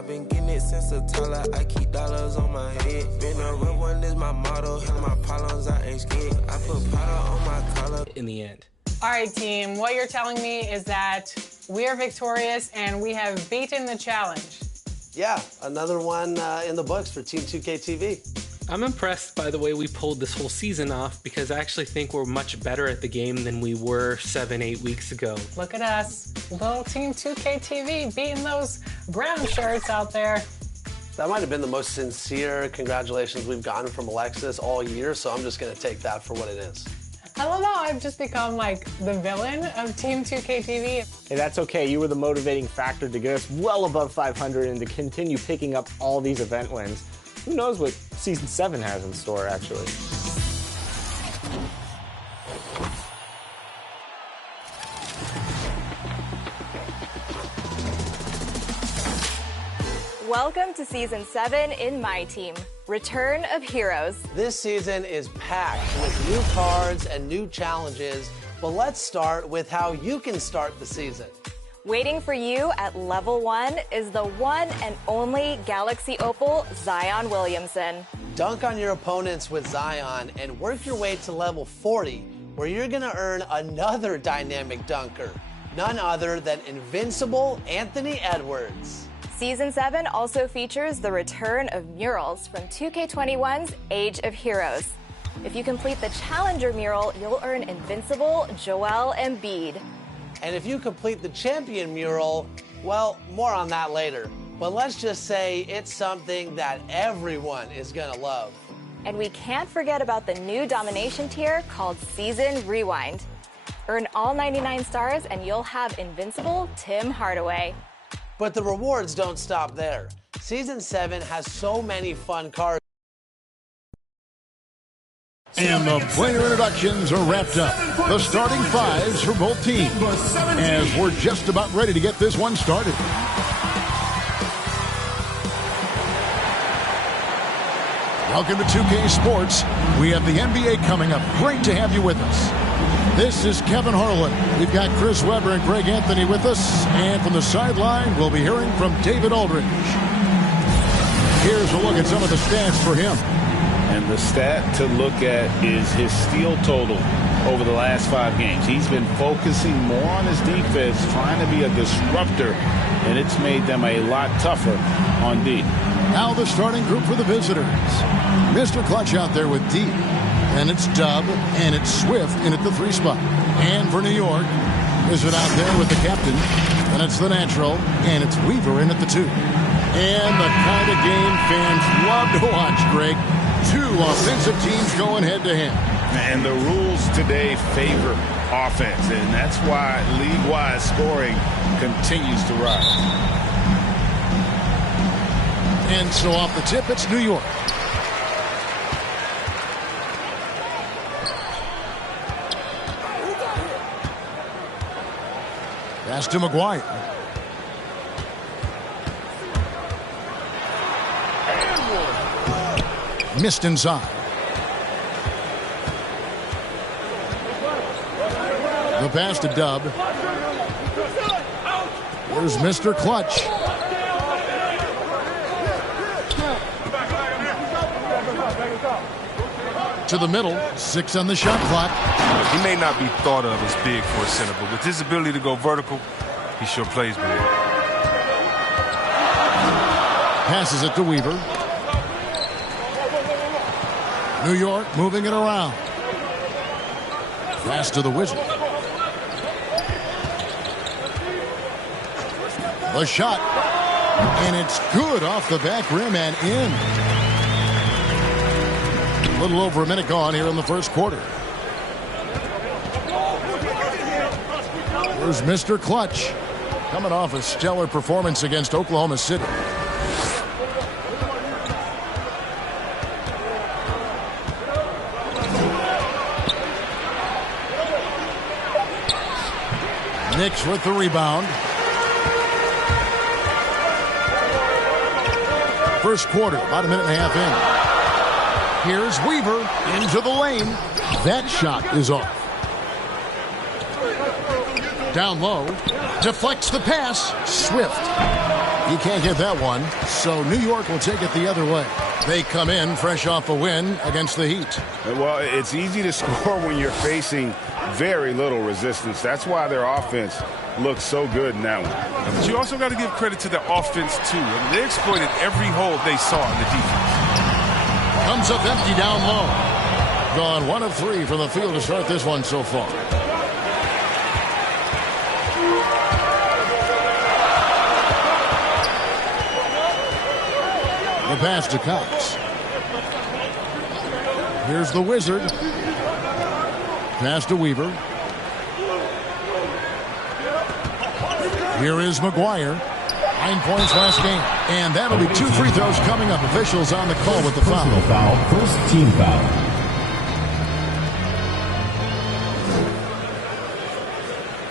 I've been getting it since a toddler. I keep dollars on my head. Been a real one is my motto. Hell, my problems, I ain't scared. I put powder on my collar. In the end. All right, team, what you're telling me is that we are victorious and we have beaten the challenge. Yeah, another one in the books for Team 2K TV. I'm impressed by the way we pulled this whole season off because I actually think we're much better at the game than we were 7-8 weeks ago. Look at us, little Team 2K TV beating those brown shirts out there. That might have been the most sincere congratulations we've gotten from Alexis all year, so I'm just going to take that for what it is. I don't know, I've just become like the villain of Team 2K TV. Hey, that's okay. You were the motivating factor to get us well above 500 and to continue picking up all these event wins. Who knows what Season 7 has in store, actually. Welcome to Season 7 in My Team, Return of Heroes. This season is packed with new cards and new challenges, but let's start with how you can start the season. Waiting for you at level 1 is the one and only Galaxy Opal Zion Williamson. Dunk on your opponents with Zion and work your way to level 40, where you're going to earn another dynamic dunker, none other than Invincible Anthony Edwards. Season 7 also features the return of murals from 2K21's Age of Heroes. If you complete the Challenger mural, you'll earn Invincible Joel Embiid. And if you complete the Champion mural, well, more on that later. But let's just say it's something that everyone is gonna love. And we can't forget about the new domination tier called Season Rewind. Earn all 99 stars and you'll have Invincible Tim Hardaway. But the rewards don't stop there. Season 7 has so many fun cards. And the player introductions are wrapped up. The starting fives for both teams. As we're just about ready to get this one started. Welcome to 2K Sports. We have the NBA coming up. Great to have you with us. This is Kevin Harlan. We've got Chris Webber and Greg Anthony with us. And from the sideline, we'll be hearing from David Aldridge. Here's a look at some of the stats for him. And the stat to look at is his steal total over the last 5 games. He's been focusing more on his defense, trying to be a disruptor, and it's made them a lot tougher on D. Now the starting group for the visitors. Mr. Clutch out there with D. And it's Dub, and it's Swift in at the 3 spot. And for New York, is it out there with the captain, and it's the natural, and it's Weaver in at the 2. And the kind of game fans love to watch, Greg. 2 offensive teams going head-to-head. And the rules today favor offense, and that's why league-wide scoring continues to rise. And so off the tip, it's New York. Pass to McGuire. Missed inside. The pass to Dub. Here's Mr. Clutch. To the middle, 6 on the shot clock. He may not be thought of as big for a center, but with his ability to go vertical, he sure plays big. Passes it to Weaver. New York moving it around. Pass to the Wizard. The shot. And it's good off the back rim and in. A little over a minute gone here in the first quarter. Here's Mr. Clutch. Coming off a stellar performance against Oklahoma City. Knicks with the rebound. First quarter, about a minute and a half in. Here's Weaver into the lane. That shot is off. Down low. Deflects the pass. Swift. He can't get that one, so New York will take it the other way. They come in fresh off a win against the Heat. Well, it's easy to score when you're facing very little resistance. That's why their offense looks so good in that one. But you also got to give credit to the offense, too. I mean, they exploited every hole they saw in the defense. Comes up empty down low. Gone 1 of 3 from the field to start this one so far. The pass to Cox. Here's the Wizard. Pass to Weaver. Here is McGuire. 9 points last game. And that'll be 2 free throws coming up. Officials on the call with the foul. Personal foul, first team foul.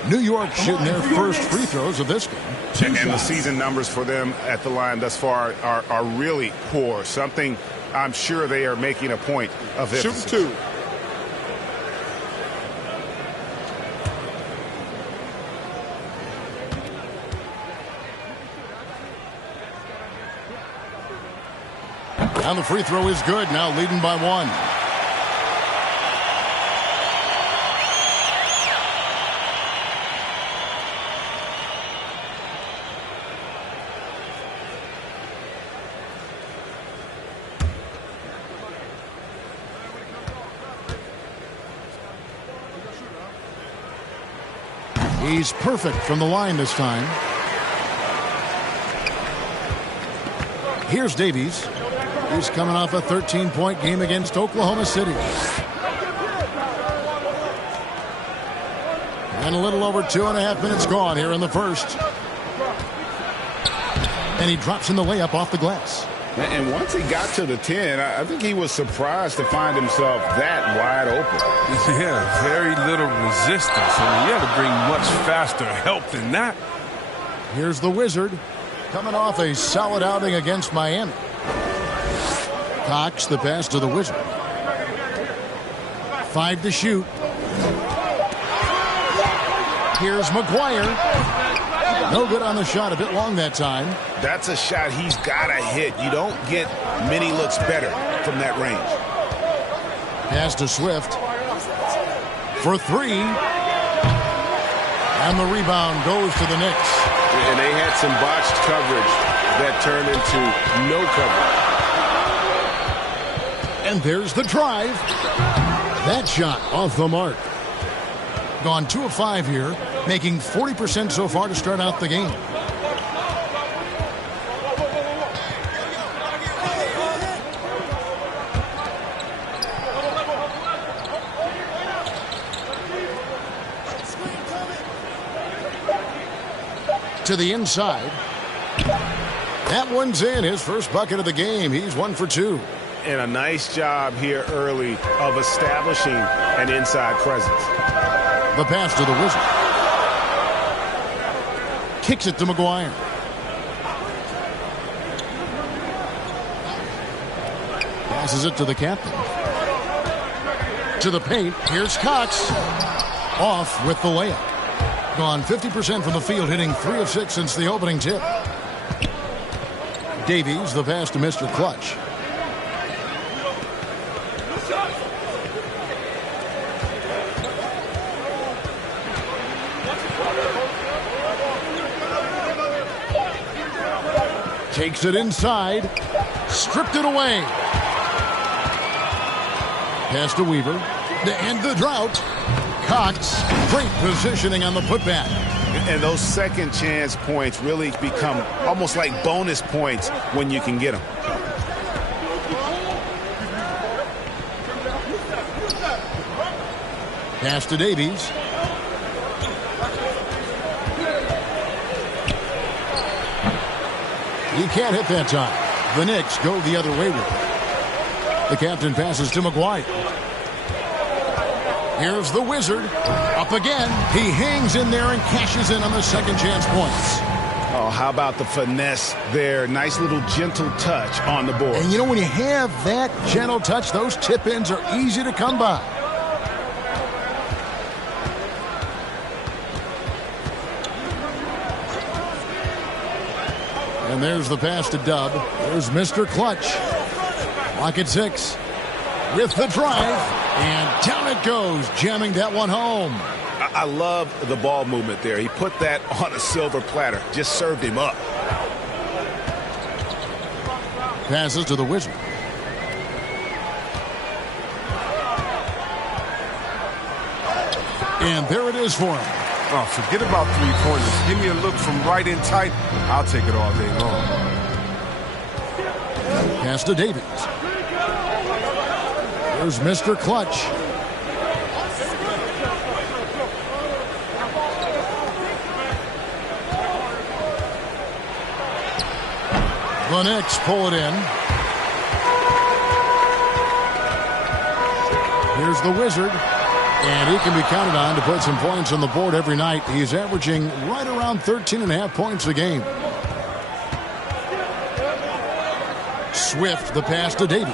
New York shooting their first free throws of this game. And the season numbers for them at the line thus far are really poor. Something I'm sure they are making a point of emphasis. Shoot 2. And the free throw is good, now leading by 1. He's perfect from the line this time. Here's Davies. He's coming off a 13-point game against Oklahoma City. And a little over 2.5 minutes gone here in the first. And he drops in the layup off the glass. And once he got to the 10, I think he was surprised to find himself that wide open. Yeah, very little resistance. I mean, you had to bring much faster help than that. Here's the Wizard coming off a solid outing against Miami. Cox, the pass to the Wizard. 5 to shoot. Here's McGuire. No good on the shot, a bit long that time. That's a shot he's got to hit. You don't get many looks better from that range. Pass to Swift. For 3. And the rebound goes to the Knicks. And they had some botched coverage that turned into no coverage. And there's the drive. That shot off the mark. Gone 2 of 5 here, making 40% so far to start out the game. To the inside. That one's in. His first bucket of the game. He's 1 for 2. And a nice job here early of establishing an inside presence. The pass to the Wizard. Kicks it to McGuire. Passes it to the captain. To the paint. Here's Cox. Off with the layup. Gone 50% from the field, hitting 3 of 6 since the opening tip. Davies, the pass to Mr. Clutch. Takes it inside. Stripped it away. Pass to Weaver. To end the drought. Cox. Great positioning on the putback. And those second chance points really become almost like bonus points when you can get them. Pass to Davies. He can't hit that time. The Knicks go the other way with it. The captain passes to McGuire. Here's the Wizard. Up again. He hangs in there and cashes in on the second chance points. Oh, how about the finesse there? Nice little gentle touch on the board. And you know, when you have that gentle touch, those tip-ins are easy to come by. And And there's the pass to Dub. There's Mr. Clutch. Lock at 6 with the drive. And down it goes, jamming that one home. I love the ball movement there. He put that on a silver platter. Just served him up. Passes to the Wizard. And there it is for him. Oh, forget about three-pointers. Give me a look from right in tight. I'll take it all day long. Pass to Davies. There's Mr. Clutch. The Knicks pull it in. Here's the Wizard. And he can be counted on to put some points on the board every night. He's averaging right around 13.5 points a game. Swift, the pass to Davies.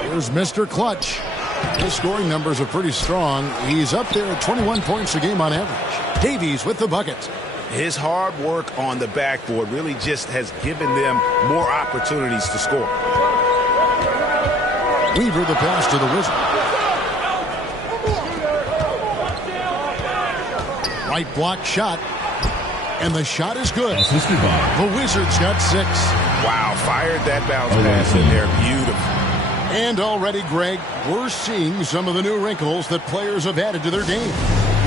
Here's Mr. Clutch. His scoring numbers are pretty strong. He's up there at 21 points a game on average. Davies with the bucket. His hard work on the backboard really just has given them more opportunities to score. Weaver the pass to the Wizard. Right block shot. And the shot is good. The Wizards got 6. Wow, fired that bounce pass in there. Beautiful. And already, Greg, we're seeing some of the new wrinkles that players have added to their game.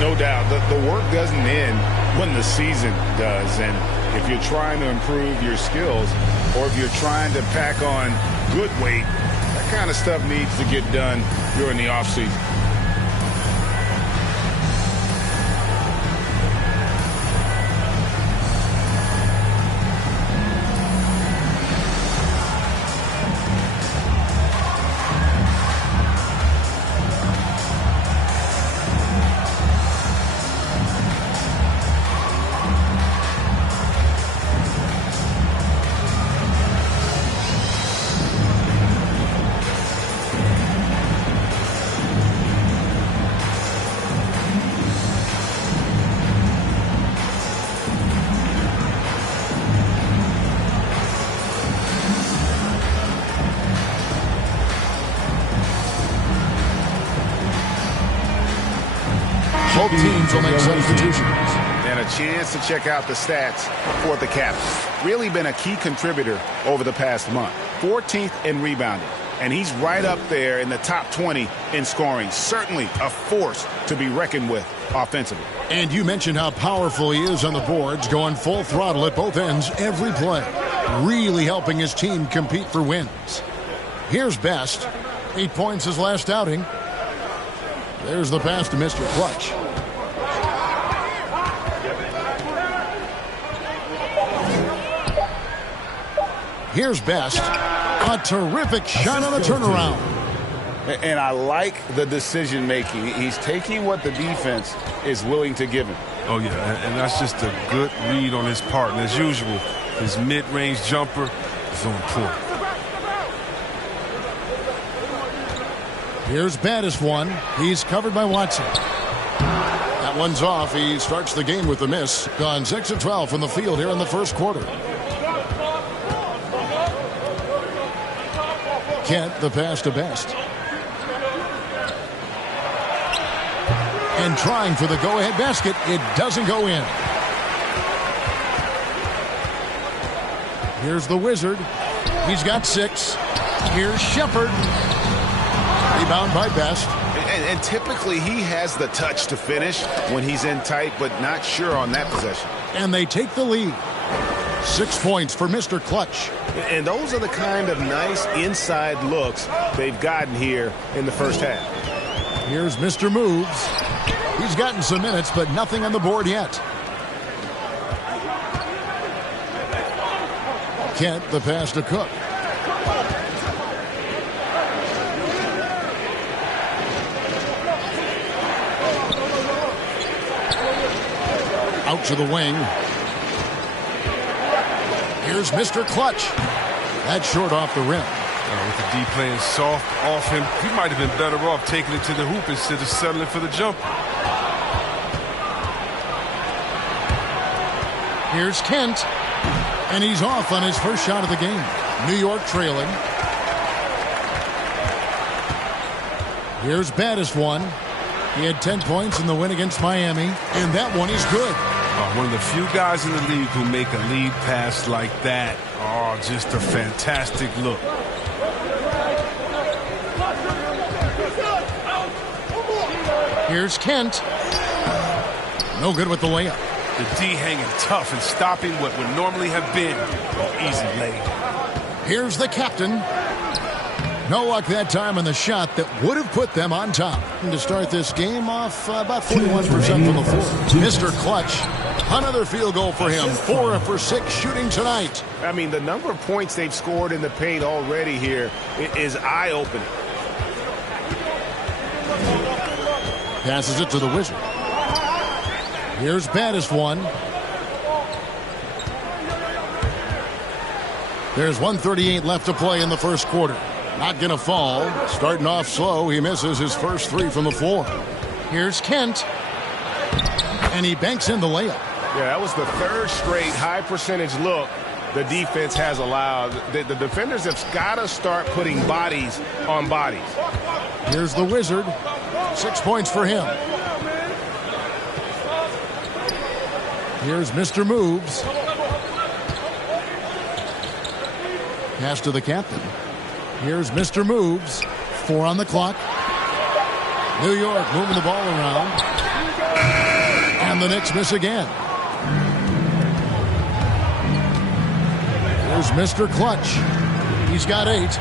No doubt. The work doesn't end when the season does. And if you're trying to improve your skills or if you're trying to pack on good weight, that kind of stuff needs to get done during the offseason. Both teams will make substitutions. And a chance to check out the stats for the captain. Really been a key contributor over the past month. 14th in rebounding. And he's right up there in the top 20 in scoring. Certainly a force to be reckoned with offensively. And you mentioned how powerful he is on the boards, going full throttle at both ends every play. Really helping his team compete for wins. Here's Best. 8 points his last outing. There's the pass to Mr. Clutch. Here's Best. A terrific shot on a turnaround. And I like the decision making. He's taking what the defense is willing to give him. Oh, yeah, and that's just a good read on his part. And as usual, his mid-range jumper is on point. Here's Baddest one. He's covered by Watson. That one's off. He starts the game with a miss. Gone 6 of 12 from the field here in the first quarter. Kent, the pass to Best. And trying for the go-ahead basket. It doesn't go in. Here's the Wizard. He's got 6. Here's Shepard. Rebound by Best. And typically he has the touch to finish when he's in tight, but not sure on that possession. And they take the lead. 6 points for Mr. Clutch. And those are the kind of nice inside looks they've gotten here in the first half. Here's Mr. Moves. He's gotten some minutes, but nothing on the board yet. Kent, the pass to Cook. Out to the wing. Here's Mr. Clutch. That's short off the rim. With the D playing soft off him, he might have been better off taking it to the hoop instead of settling for the jumper. Here's Kent. And he's off on his first shot of the game. New York trailing. Here's Baddest one. He had 10 points in the win against Miami, and that one is good. One of the few guys in the league who make a lead pass like that. Oh, just a fantastic look. Here's Kent. No good with the layup. The D hanging tough and stopping what would normally have been an easy lay. Here's the captain. No luck that time on the shot that would have put them on top. And to start this game off about 41% from the floor. Mr. Clutch. Another field goal for him. 4 for 6 shooting tonight. I mean, the number of points they've scored in the paint already here is eye-opening. Passes it to the Wizard. Here's Baddest one. There's 1:38 left to play in the first quarter. Not going to fall. Starting off slow, he misses his first 3 from the floor. Here's Kent. And he banks in the layup. Yeah, that was the 3rd straight high-percentage look the defense has allowed. The defenders have got to start putting bodies on bodies. Here's the Wizard. 6 points for him. Here's Mr. Moves. Pass to the captain. Here's Mr. Moves. 4 on the clock. New York moving the ball around. And the Knicks miss again. Here's Mr. Clutch. He's got 8.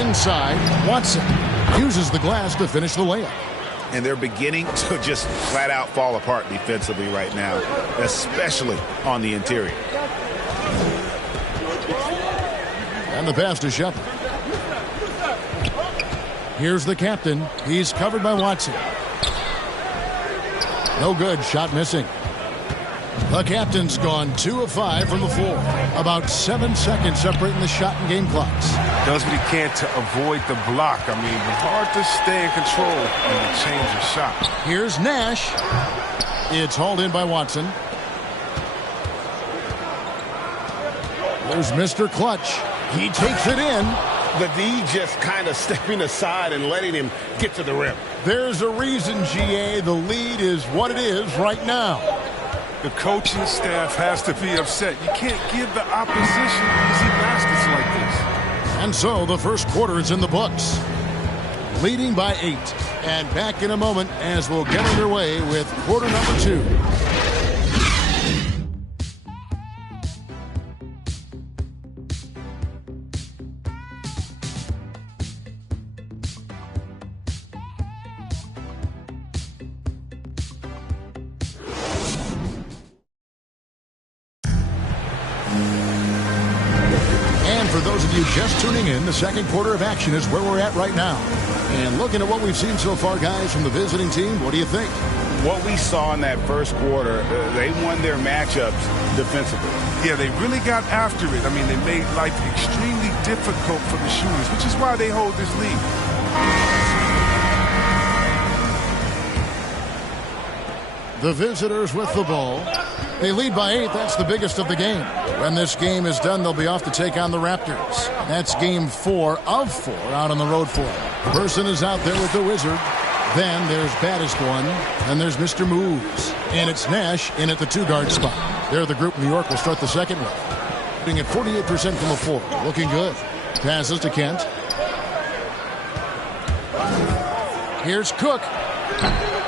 Inside, Watson uses the glass to finish the layup. And they're beginning to just flat out fall apart defensively right now, especially on the interior. And the pass to Shepard. Here's the captain. He's covered by Watson. No good. Shot missing. The captain's gone 2 of 5 from the floor. About 7 seconds separating the shot and game clocks. Does what he can to avoid the block. I mean, it's hard to stay in control and change your shot. Here's Nash. It's hauled in by Watson. There's Mr. Clutch. He takes it in. The D just kind of stepping aside and letting him get to the rim. There's a reason, GA. The lead is what it is right now. The coaching staff has to be upset. You can't give the opposition easy baskets like this. And so the first quarter is in the books. Leading by 8. And back in a moment as we'll get underway with quarter number 2. Just tuning in, the second quarter of action is where we're at right now. And looking at what we've seen so far, guys, from the visiting team, what do you think? What we saw in that first quarter, they won their matchups defensively. Yeah, they really got after it. I mean, they made life extremely difficult for the shooters, which is why they hold this lead. The visitors with the ball. They lead by 8. That's the biggest of the game. When this game is done, they'll be off to take on the Raptors. That's game 4 of 4 out on the road for them. Person is out there with the Wizard. Then there's Baddest one. And there's Mr. Moves. And it's Nash in at the 2-guard spot. They're the group New York will start the second with. Shooting at 48% from the floor. Looking good. Passes to Kent. Here's Cook.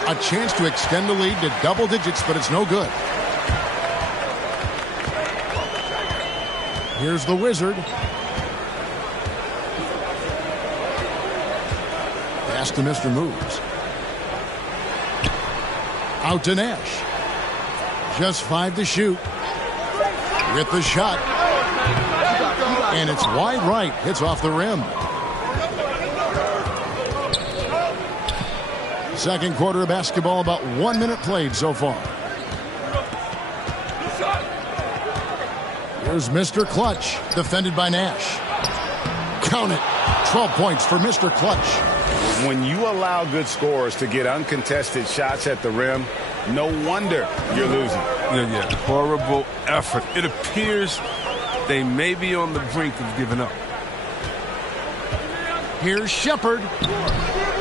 A chance to extend the lead to double digits, but it's no good. Here's the Wizard. Pass to Mr. Moves. Out to Nash. Just 5 to shoot. With the shot. And it's wide right. Hits off the rim. Second quarter of basketball, about 1 minute played so far. Here's Mr. Clutch, defended by Nash. Count it. 12 points for Mr. Clutch. When you allow good scorers to get uncontested shots at the rim, No wonder you're losing. Yeah. Horrible effort. It appears they may be on the brink of giving up. Here's Shepard.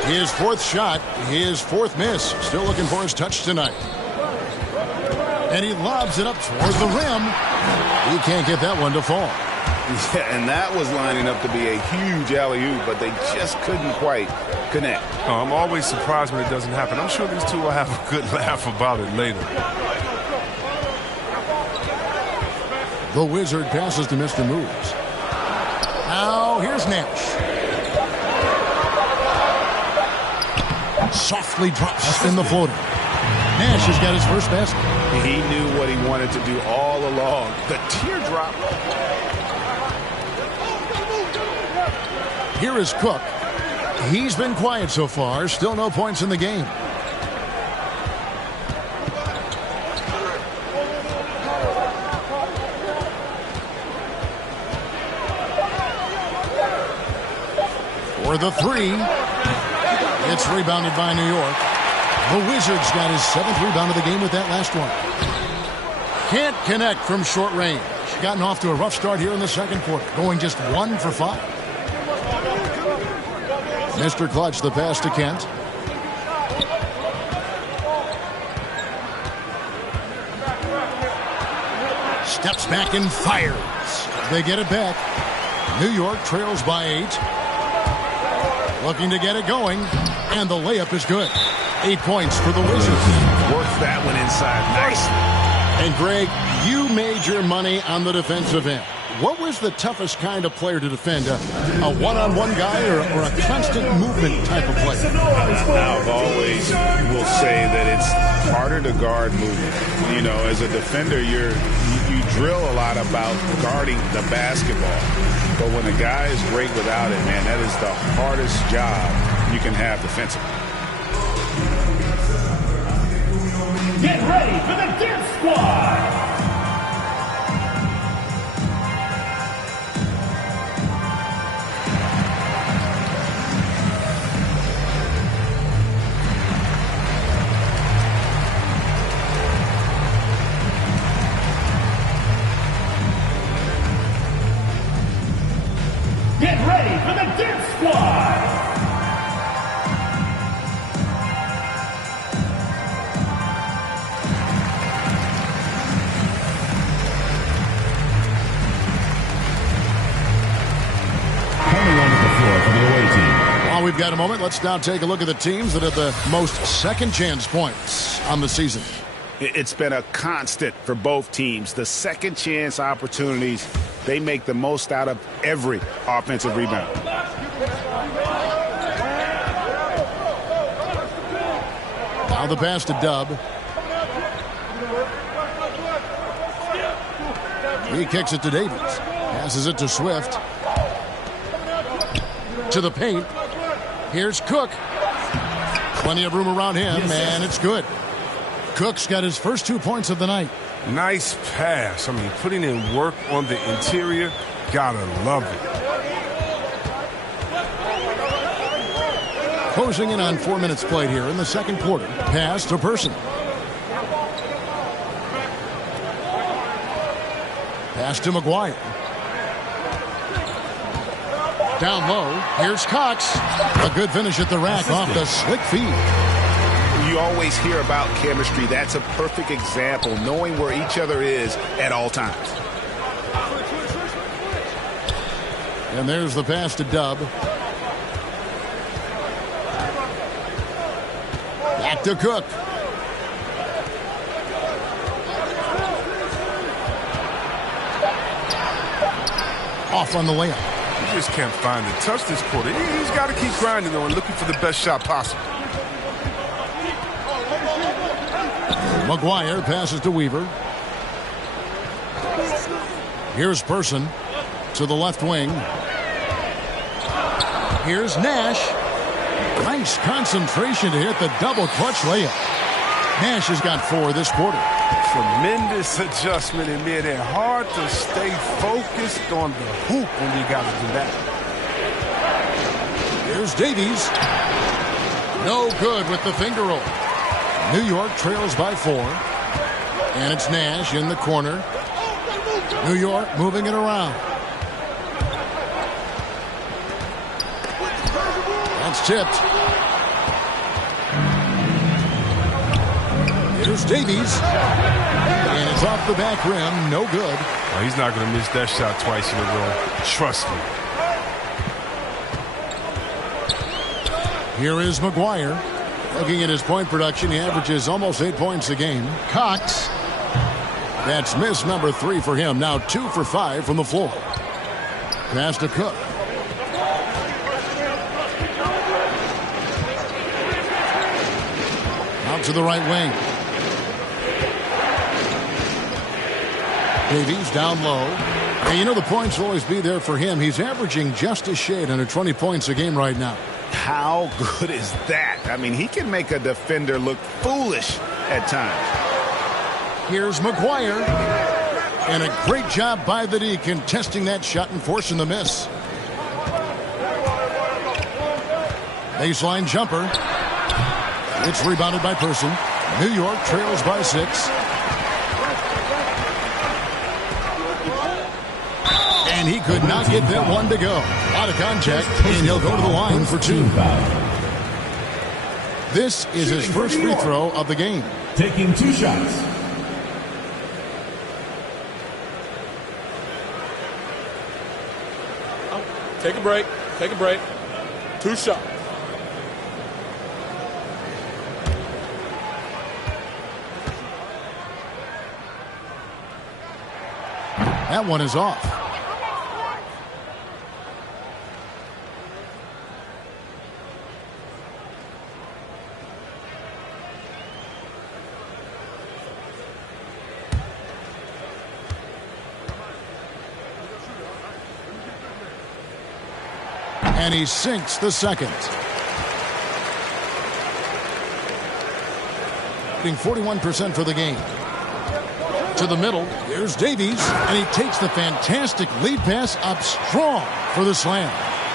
His fourth shot, his fourth miss. Still looking for his touch tonight. And he lobs it up towards the rim. He can't get that one to fall. Yeah, and that was lining up to be a huge alley-oop, but they just couldn't quite connect. Oh, I'm always surprised when it doesn't happen. I'm sure these two will have a good laugh about it later. The Wizard passes to Mr. Moves. Now, here's Nash. Softly drops in the floater. Nash has got his first basket. He knew what he wanted to do all along. The teardrop. Here is Cook. He's been quiet so far. Still no points in the game. For the three. It's rebounded by New York. The Wizards got his 7th rebound of the game with that last one. Can't connect from short range. Gotten off to a rough start here in the second quarter, going just 1 for 5. Mr. Clutch, the pass to Kent. Steps back and fires. They get it back. New York trails by 8. Looking to get it going, and the layup is good. 8 points for the Wizards. Works that one inside nicely. And Greg, you made your money on the defensive end. What was the toughest kind of player to defend? A one-on-one guy or a constant movement type of player? I've always will say that it's harder to guard movement. You know, as a defender, you drill a lot about guarding the basketball. But when a guy is great without it, man, that is the hardest job you can have defensively. Get ready for the Dance Squad! Get ready for the Dance Squad! Coming onto the floor for the away team. While we've got a moment, let's now take a look at the teams that have the most second chance points on the season. It's been a constant for both teams. The second chance opportunities, they make the most out of every offensive rebound. Now the pass to Dub. He kicks it to Davies. Passes it to Swift. To the paint. Here's Cook. Plenty of room around him, and it's good. Cook's got his first 2 points of the night. Nice pass. I mean, putting in work on the interior. Gotta love it. Closing in on 4 minutes played here in the second quarter. Pass to Person. Pass to McGuire. Down low. Here's Cox. A good finish at the rack off the slick feed. You always hear about chemistry. That's a perfect example, knowing where each other is at all times. And there's the pass to Dub. Back to Cook. Off on the layup. He just can't find the touch this quarter. He's got to keep grinding, though, and looking for the best shot possible. McGuire passes to Weaver. Here's Person to the left wing. Here's Nash. Nice concentration to hit the double clutch layup. Nash has got 4 this quarter. Tremendous adjustment in midair. Hard to stay focused on the hoop when you got to do that. Here's Davies. No good with the finger roll. New York trails by 4. And it's Nash in the corner. New York moving it around. That's tipped. Here's Davies. And it's off the back rim. No good. Oh, he's not going to miss that shot twice in a row. Trust me. Here is McGuire. Looking at his point production, he averages almost 8 points a game. Cox. That's miss number 3 for him. Now 2 for 5 from the floor. Pass to Cook. Out to the right wing. Davies down low. And you know the points will always be there for him. He's averaging just a shade under 20 points a game right now. How good is that? I mean, he can make a defender look foolish at times. Here's McGuire. And a great job by the D contesting that shot and forcing the miss. Baseline jumper. It's rebounded by Person. New York trails by 6. And he could not get that one to go. A lot of contact, and he'll go to the line for 2. This is his first free throw of the game. Taking 2 shots. Take a break. Take a break. 2 shots. That one is off. And he sinks the second. Being 41% for the game. To the middle, here's Davies, and he takes the fantastic lead pass up strong for the slam.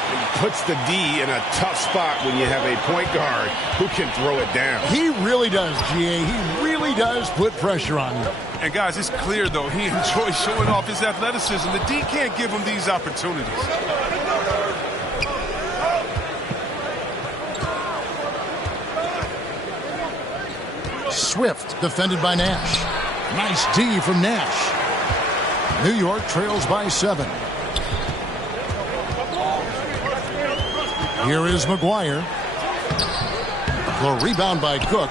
He puts the D in a tough spot when you have a point guard who can throw it down. He really does, GA. He really does put pressure on you. And guys, it's clear though, he enjoys showing off his athleticism. The D can't give him these opportunities. Swift defended by Nash. Nice D from Nash. New York trails by 7. Here is McGuire. The rebound by Cook.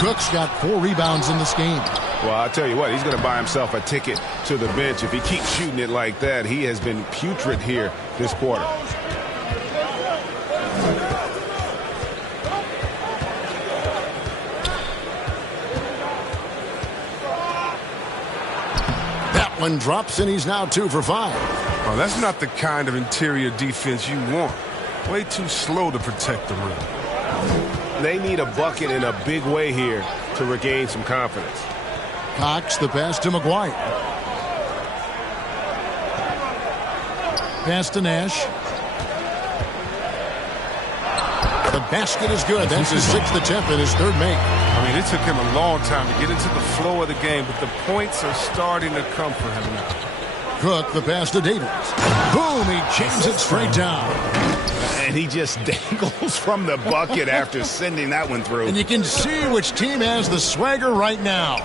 Cook's got 4 rebounds in this game. Well, I'll tell you what, he's going to buy himself a ticket to the bench. If he keeps shooting it like that, he has been putrid here this quarter. One drops, and he's now 2 for 5. Oh, that's not the kind of interior defense you want. Way too slow to protect the rim. They need a bucket in a big way here to regain some confidence. Cox, the pass to McGuire. Pass to Nash. The basket is good. That's his 6th attempt and his 3rd make. I mean, it took him a long time to get into the flow of the game, but the points are starting to come for him now. Cook, the pass to Davis. Boom, he chains it straight down. And he just dangles from the bucket after sending that one through. And you can see which team has the swagger right now.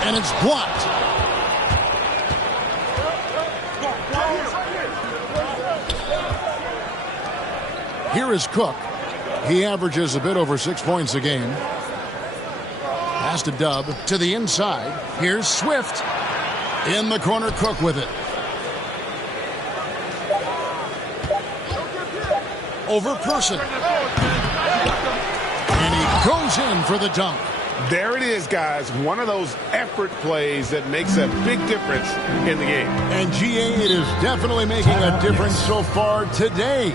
And it's blocked. Here is Cook. He averages a bit over 6 points a game. Pass to Dub to the inside. Here's Swift. In the corner, Cook with it. Over Person. And he goes in for the dunk. There it is, guys. One of those effort plays that makes a big difference in the game. And GA, it is definitely making a difference so far today.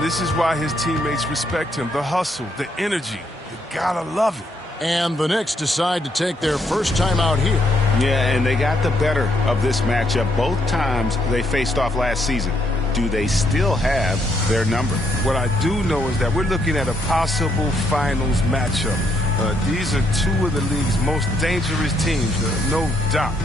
This is why his teammates respect him. The hustle, the energy. You gotta love it. And the Knicks decide to take their first time out here. Yeah, and they got the better of this matchup both times they faced off last season. do they still have their number? What I do know is that we're looking at a possible finals matchup. These are two of the league's most dangerous teams, no doubt.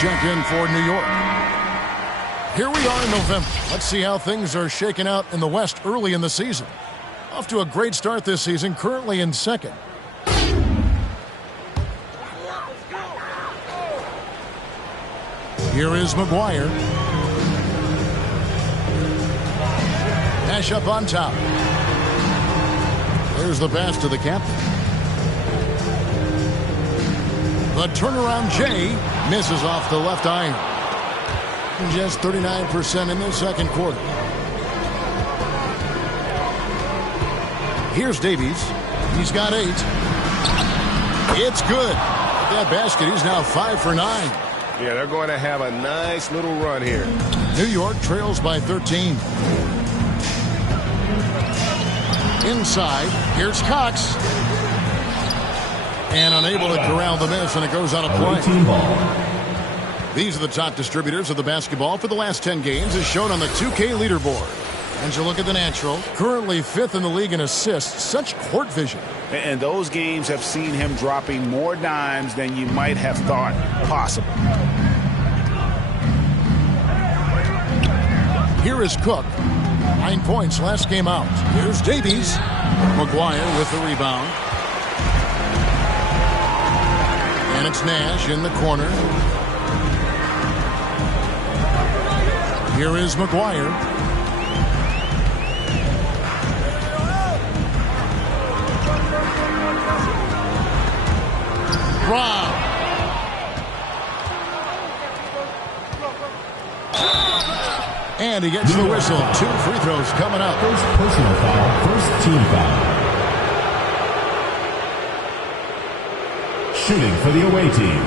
Check in for New York. Here we are in November. Let's see how things are shaking out in the West early in the season. Off to a great start this season, currently in second. Here is McGuire. Nash up on top. There's the pass to the captain. The turnaround Jay misses off the left iron. Just 39% in the second quarter. Here's Davies. He's got 8. It's good. With that basket, he's now 5 for 9. Yeah, they're going to have a nice little run here. New York trails by 13. Inside, here's Cox. And unable to corral the miss, and it goes out of play. These are the top distributors of the basketball for the last 10 games, as shown on the 2K leaderboard. And you look at the natural, currently 5th in the league in assists. Such court vision. And those games have seen him dropping more dimes than you might have thought possible. Here is Cook. 9 points last game out. Here's Davies. McGuire with the rebound. And it's Nash in the corner. Here is McGuire. Rob. And he gets the whistle. 2 free throws coming up. First personal foul, first team foul. Shooting for the away team.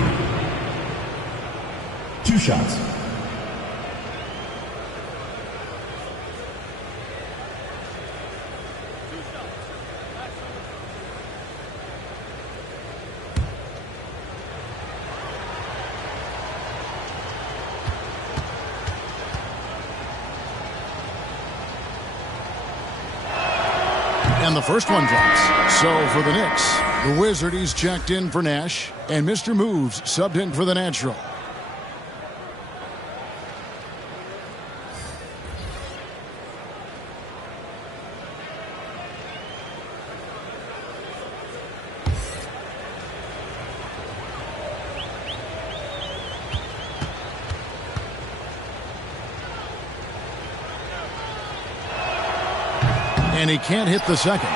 2 shots. And the first one drops. So for the Knicks, the Wizard, he's checked in for Nash, and Mr. Moves subbed in for the natural. And he can't hit the second.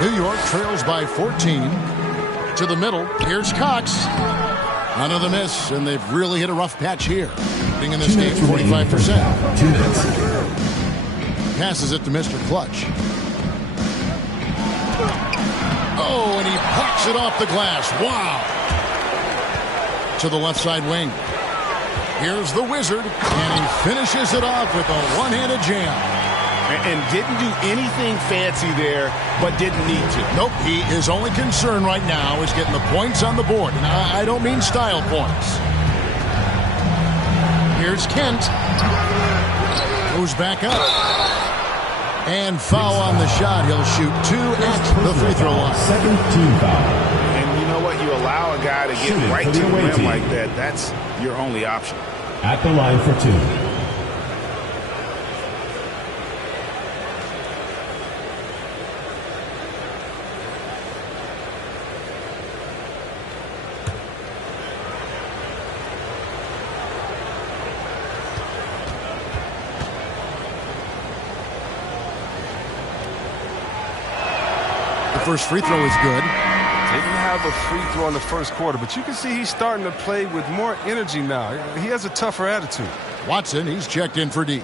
New York trails by 14. To the middle. Here's Cox. Another miss, and they've really hit a rough patch here. Being in this game 45%. 2 minutes. Passes it to Mr. Clutch. Oh, and he picks it off the glass. Wow. To the left side wing. Here's the Wizard, and he finishes it off with a one-handed jam. And didn't do anything fancy there, but didn't need to. Nope, his only concern right now is getting the points on the board. And I don't mean style points. Here's Kent. Goes back up. And foul on the shot. He'll shoot 2 at the free throw line. Second team foul. And you know what? You allow a guy to get right to the rim like that. That's your only option. At the line for 2. first free throw is good. Didn't have a free throw in the first quarter, but you can see he's starting to play with more energy now. He has a tougher attitude. Watson, he's checked in for D.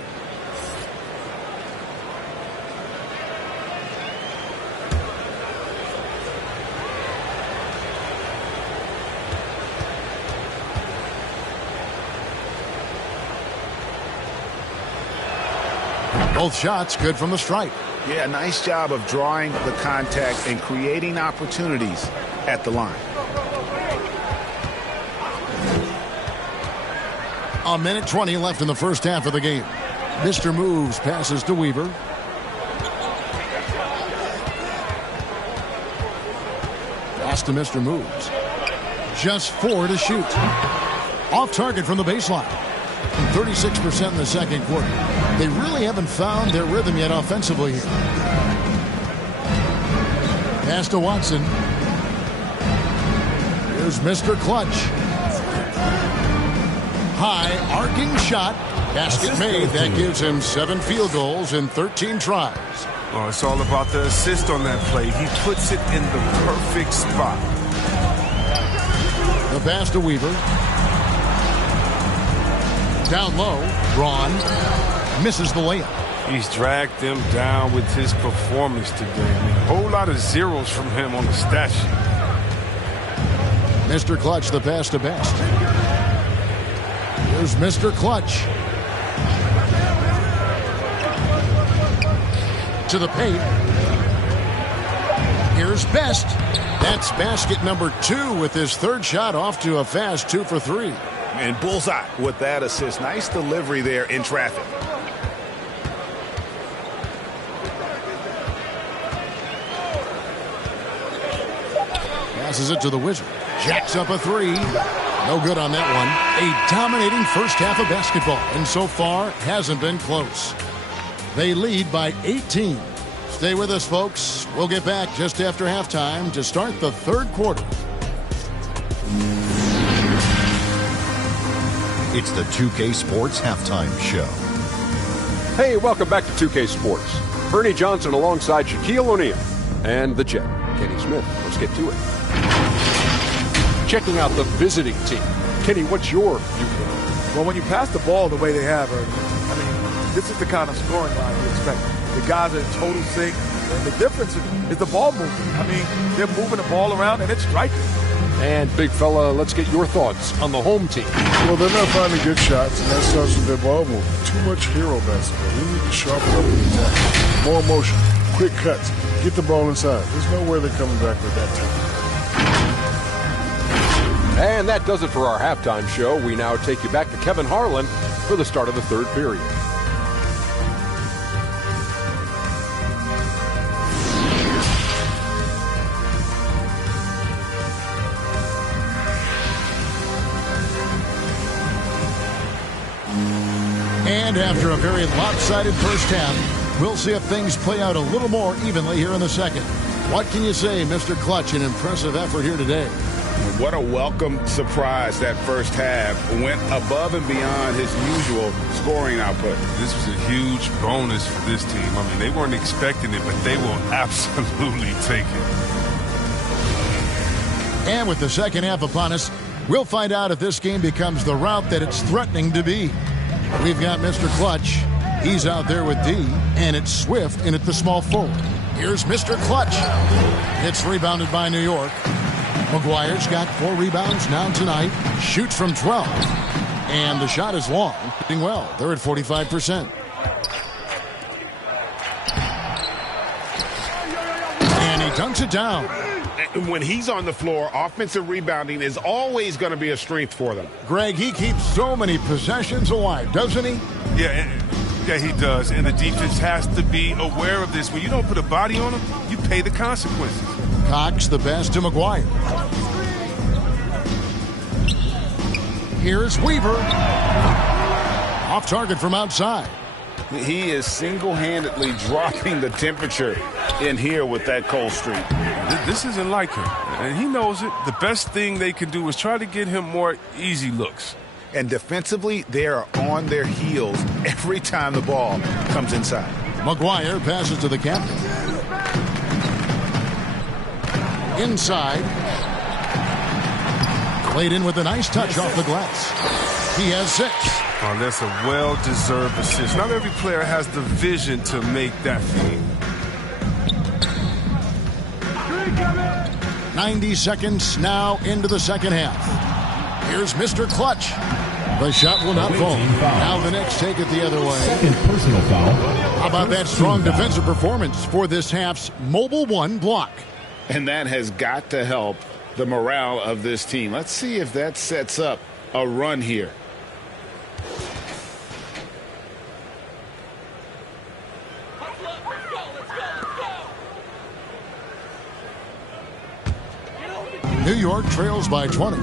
Both shots good from the stripe. Yeah, nice job of drawing the contact and creating opportunities at the line. A minute 20 left in the first half of the game. Mr. Moves passes to Weaver. Pass to Mr. Moves. Just 4 to shoot. Off target from the baseline. 36% in the second quarter. They really haven't found their rhythm yet offensively here. Pass to Watson. Here's Mr. Clutch. High arcing shot. Basket made. That gives him 7 field goals in 13 tries. Oh, it's all about the assist on that play. He puts it in the perfect spot. The pass to Weaver. Down low. Braun misses the layup. He's dragged them down with his performance today. A whole lot of zeros from him on the stat sheet. Mr. Clutch, the pass to Best. Here's Mr. Clutch. To the paint. Here's Best. That's basket number 2 with his third shot off to a fast 2 for 3. And bullseye with that assist. Nice delivery there in traffic. Passes it to the Wizard. Jacks up a 3. No good on that one. A dominating first half of basketball, and so far hasn't been close. They lead by 18. Stay with us, folks. We'll get back just after halftime to start the third quarter. It's the 2K Sports Halftime Show. Hey, welcome back to 2K Sports. Bernie Johnson alongside Shaquille O'Neal and the Jet, Kenny Smith. Let's get to it. Checking out the visiting team. Kenny, what's your viewpoint? Well, when you pass the ball the way they have, I mean, this is the kind of scoring line you expect. The guys are in total sync, and the difference is the ball movement. I mean, they're moving the ball around, and it's striking. And, big fella, let's get your thoughts on the home team. Well, they're not finding good shots, and that starts with their ball movement. Too much hero basketball. We need to sharpen up the attack. More motion, quick cuts, get the ball inside. There's no way they're coming back with that time. And that does it for our halftime show. We now take you back to Kevin Harlan for the start of the third period. And after a very lopsided first half, we'll see if things play out a little more evenly here in the second. What can you say, Mr. Clutch? An impressive effort here today. What a welcome surprise that first half. Went above and beyond his usual scoring output. This was a huge bonus for this team. I mean, they weren't expecting it, but they will absolutely take it. And with the second half upon us, we'll find out if this game becomes the route that it's threatening to be. We've got Mr. Clutch. He's out there with D, and it's Swift in at the small forward. Here's Mr. Clutch. It's rebounded by New York. McGuire's got 4 rebounds now tonight. Shoots from 12. And the shot is long. Doing well. They're at 45%. And he dunks it down. When he's on the floor, offensive rebounding is always going to be a strength for them. Greg, he keeps so many possessions alive, doesn't he? Yeah, he does. And the defense has to be aware of this. When you don't put a body on him, you pay the consequences. Cox the pass to McGuire. Here's Weaver. Off target from outside. He is single-handedly dropping the temperature in here with that cold streak. This isn't like him, and he knows it. The best thing they can do is try to get him more easy looks. And defensively, they are on their heels every time the ball comes inside. McGuire passes to the captain. Inside. Played in with a nice touch off the glass. He has 6. Oh, that's a well-deserved assist. Not every player has the vision to make that feed. 90 seconds now into the second half. Here's Mr. Clutch. The shot will not fall. Now the Knicks take it the other way. Second personal foul. How about that strong defensive performance for this half's Mobile 1 block? And that has got to help the morale of this team. Let's see if that sets up a run here. New York trails by 20.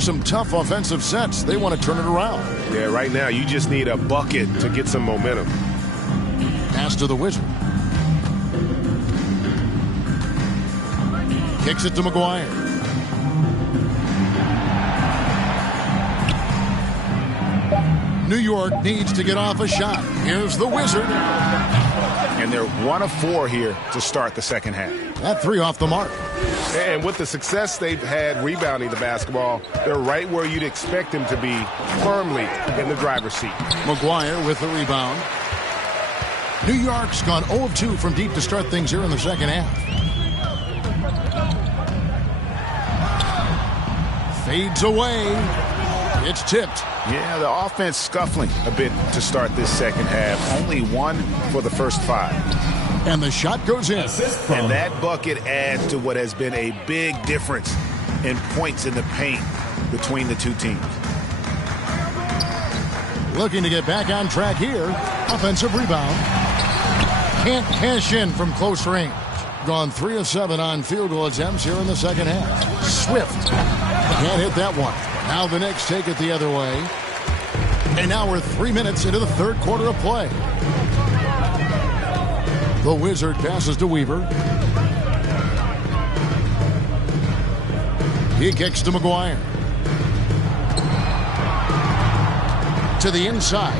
Some tough offensive sets. They want to turn it around. Yeah, right now you just need a bucket to get some momentum. Pass to the Wizard. Kicks it to McGuire. New York needs to get off a shot. Here's the Wizard. And they're 1 of 4 here to start the second half. That 3 off the mark. And with the success they've had rebounding the basketball, they're right where you'd expect them to be, firmly in the driver's seat. McGuire with the rebound. New York's gone 0 of 2 from deep to start things here in the second half. Fades away. It's tipped. Yeah, the offense scuffling a bit to start this second half. Only 1 for the first 5. And the shot goes in. And that bucket adds to what has been a big difference in points in the paint between the two teams. Looking to get back on track here. Offensive rebound. Can't cash in from close range. Gone 3 of 7 on field goal attempts here in the second half. Swift. Can't hit that one. Now the Knicks take it the other way. And now we're 3 minutes into the third quarter of play. The Wizard passes to Weaver. He kicks to McGuire. To the inside.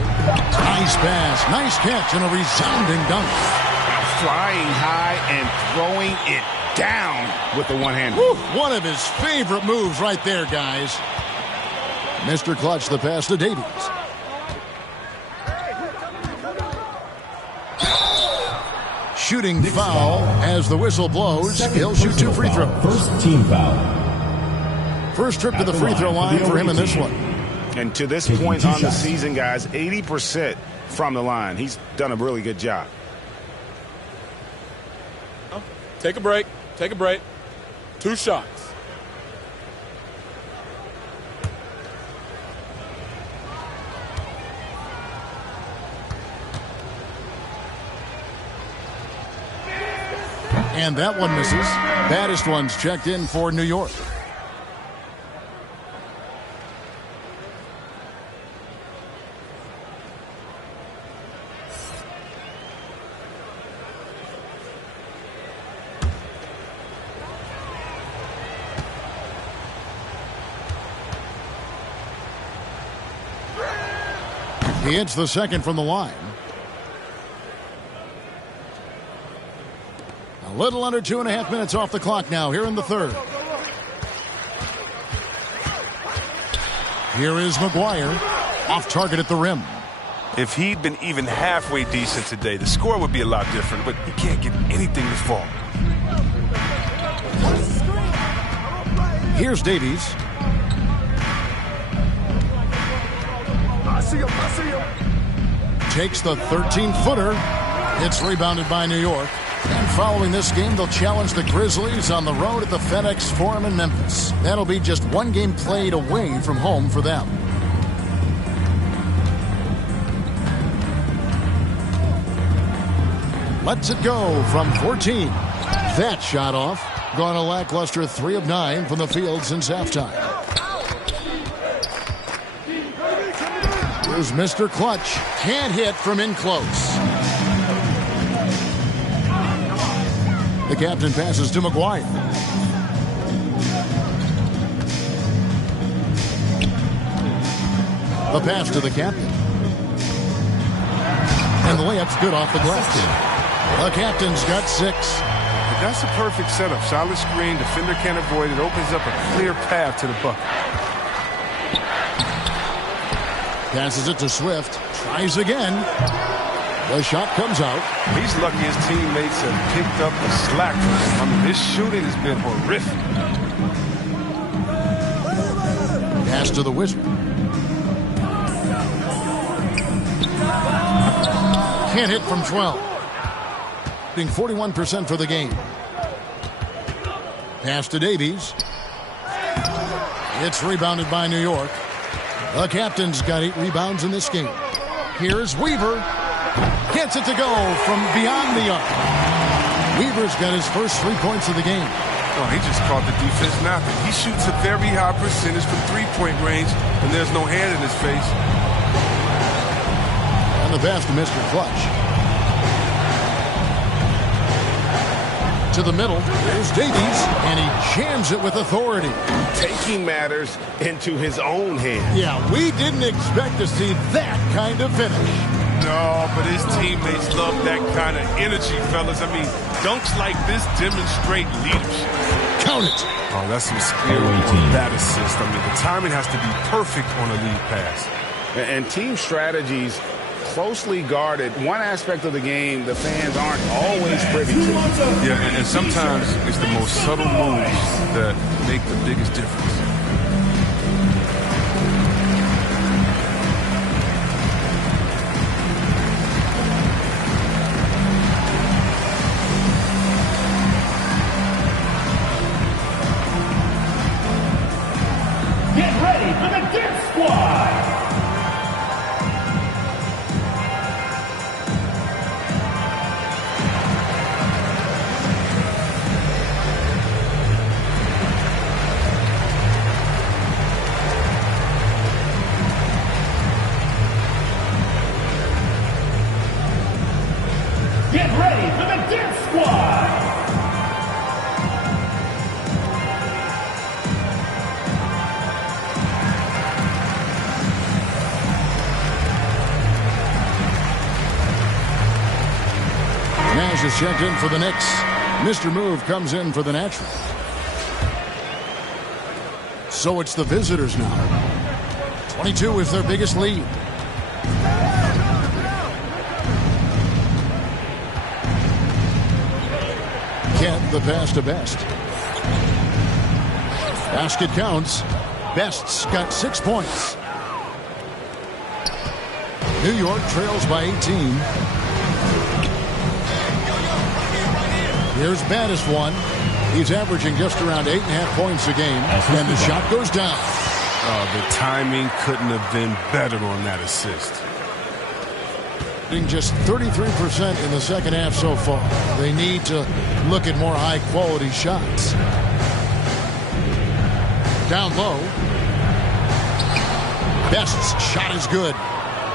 Nice pass. Nice catch and a resounding dunk. Flying high and throwing it down with the one-hander. One of his favorite moves right there, guys. Mr. Clutch, the pass to Davies. Shooting foul as the whistle blows. He'll shoot 2 free throws. First team foul. First trip to the free throw line for him in this one. And to this point on the season, guys, 80% from the line. He's done a really good job. Take a break. Take a break. 2 shots. And that one misses. Baddest ones checked in for New York. He hits the second from the line. A little under 2.5 minutes off the clock now here in the third. Here is McGuire. Off target at the rim. If he'd been even halfway decent today, the score would be a lot different, but he can't get anything to fall. Here's Davies. I see him. Takes the 13-footer. It's rebounded by New York. And following this game, they'll challenge the Grizzlies on the road at the FedEx Forum in Memphis. That'll be just 1 game played away from home for them. Lets it go from 14. That shot off. Gone a lackluster 3 of 9 from the field since halftime. Here's Mr. Clutch. Can't hit from in close. The captain passes to McGuire. The pass to the captain. And the layup's good off the glass. The captain's got 6. The That's a perfect setup. Solid screen, defender can't avoid it. Opens up a clear path to the bucket. Passes it to Swift. Tries again. The shot comes out. He's lucky his teammates have picked up the slack for him. I mean, his shooting has been horrific. Pass to the Wizard. Can't hit from 12. Being 41% for the game. Pass to Davies. It's rebounded by New York. The captain's got 8 rebounds in this game. Here's Weaver. Gets it to go from beyond the arc. Weaver's got his first 3 points of the game. Oh, he just caught the defense napping. He shoots a very high percentage from three-point range, and there's no hand in his face. And the pass to Mr. Clutch. To the middle, there's Davies, and he jams it with authority. Taking matters into his own hands. Yeah, we didn't expect to see that kind of finish. No, but his teammates love that kind of energy, fellas. I mean, dunks like this demonstrate leadership. Count it. Oh, that's some skill on that assist. I mean, the timing has to be perfect on a lead pass. And team strategies closely guarded. One aspect of the game the fans aren't always privy to. Yeah, and sometimes it's the most subtle moves that make the biggest difference. Get ready for the Dip Squad! Get ready for the Dip Squad! Nash is checked in for the Knicks. Mr. Move comes in for the Natural. So it's the visitors now. 22 is their biggest lead. Kent the pass to Best. Basket counts. Best's got 6 points. New York trails by 18. Here's Baddest one. He's averaging just around 8.5 points a game, and the shot goes down. Oh, the timing couldn't have been better on that assist. Just 33% in the second half so far. They need to look at more high-quality shots. Down low. Best's shot is good.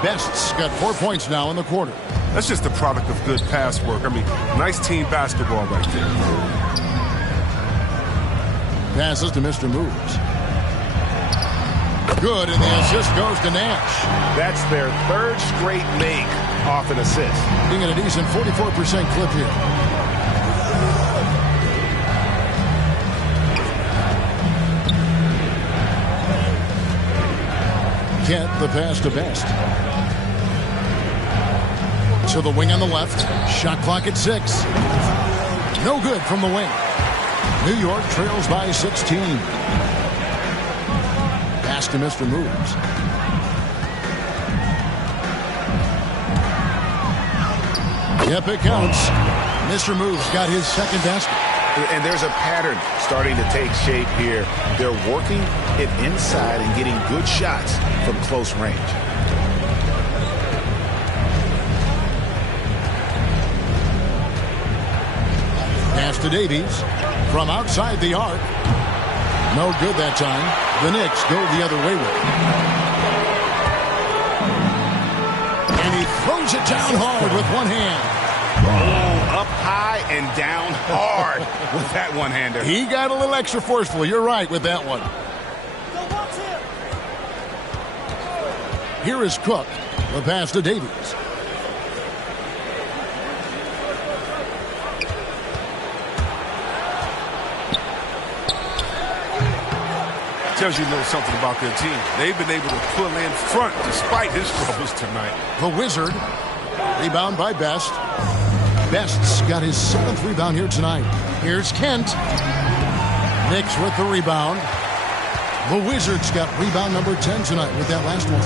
Best's got 4 points now in the quarter. That's just the product of good pass work. I mean, nice team basketball right there. Passes to Mr. Moves. Good, and the assist goes to Nash. That's their third straight make off an assist. Being at a decent 44% clip here. Kent the pass to Best. To the wing on the left. Shot clock at 6. No good from the wing. New York trails by 16. Pass to Mr. Moves. Yep, it counts. Mr. Moves got his second basket. And there's a pattern starting to take shape here. They're working it inside and getting good shots from close range. Pass to Davies from outside the arc. No good that time. The Knicks go the other way with it. And he throws it down hard with one hand. Oh, up high and down hard with that one-hander. He got a little extra forceful. You're right with that one. Here is Cook. The pass to Davies. Tells you a little something about their team. They've been able to pull in front despite his troubles tonight. The Wizard. Rebound by Best. Best's got his 7th rebound here tonight. Here's Kent. Knicks with the rebound. The Wizards got rebound number 10 tonight with that last one.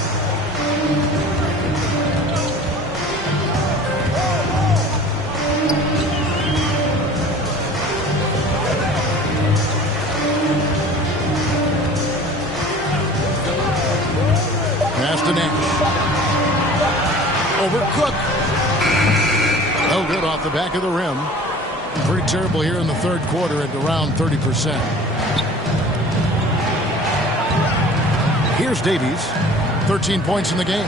Pass to Nash. Over Cook. No good off the back of the rim. Pretty terrible here in the third quarter at around 30%. Here's Davies. 13 points in the game.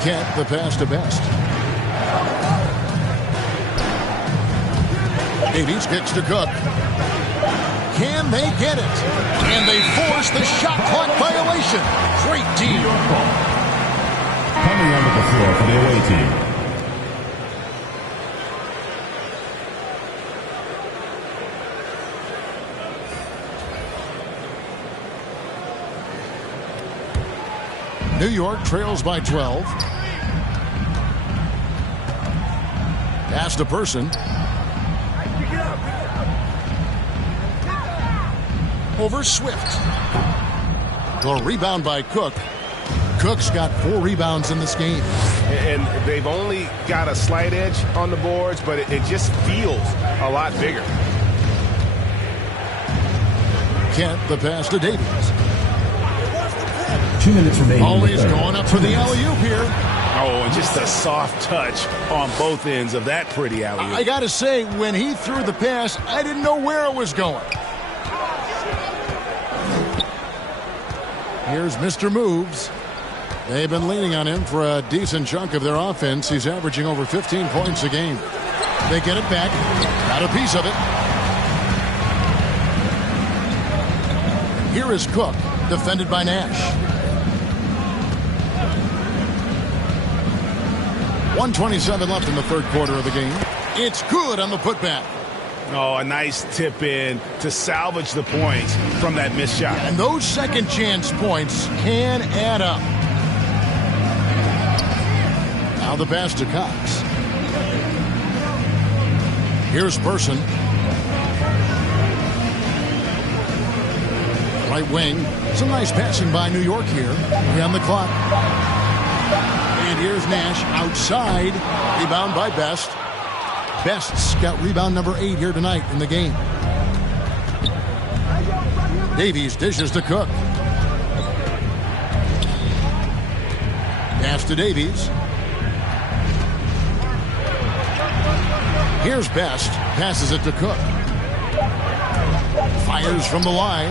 Kent, the pass to Best. Davies kicks to Cook. Can they get it? And they force the shot clock violation. Great team. Coming onto the floor for the away team. New York trails by 12. Pass to Person. Over Swift. The rebound by Cook. Cook's got 4 rebounds in this game. And they've only got a slight edge on the boards, but it just feels a lot bigger. Kent, the pass to Davies. 2 minutes remaining. Always going up for the alley-oop here. Oh, and just a soft touch on both ends of that pretty alley-oop. I got to say, when he threw the pass, I didn't know where it was going. Here's Mr. Moves. They've been leaning on him for a decent chunk of their offense. He's averaging over 15 points a game. They get it back. Got a piece of it. Here is Cook, defended by Nash. 1:27 left in the third quarter of the game. It's good on the putback. Oh, a nice tip in to salvage the points from that missed shot. And those second chance points can add up. Now the pass to Cox. Here's Person. Right wing. Some nice passing by New York here. We're on the clock. And here's Nash outside. Rebound by Best. Best's got rebound number 8 here tonight in the game. Davies dishes to Cook. Pass to Davies. Here's Best. Passes it to Cook. Fires from the line.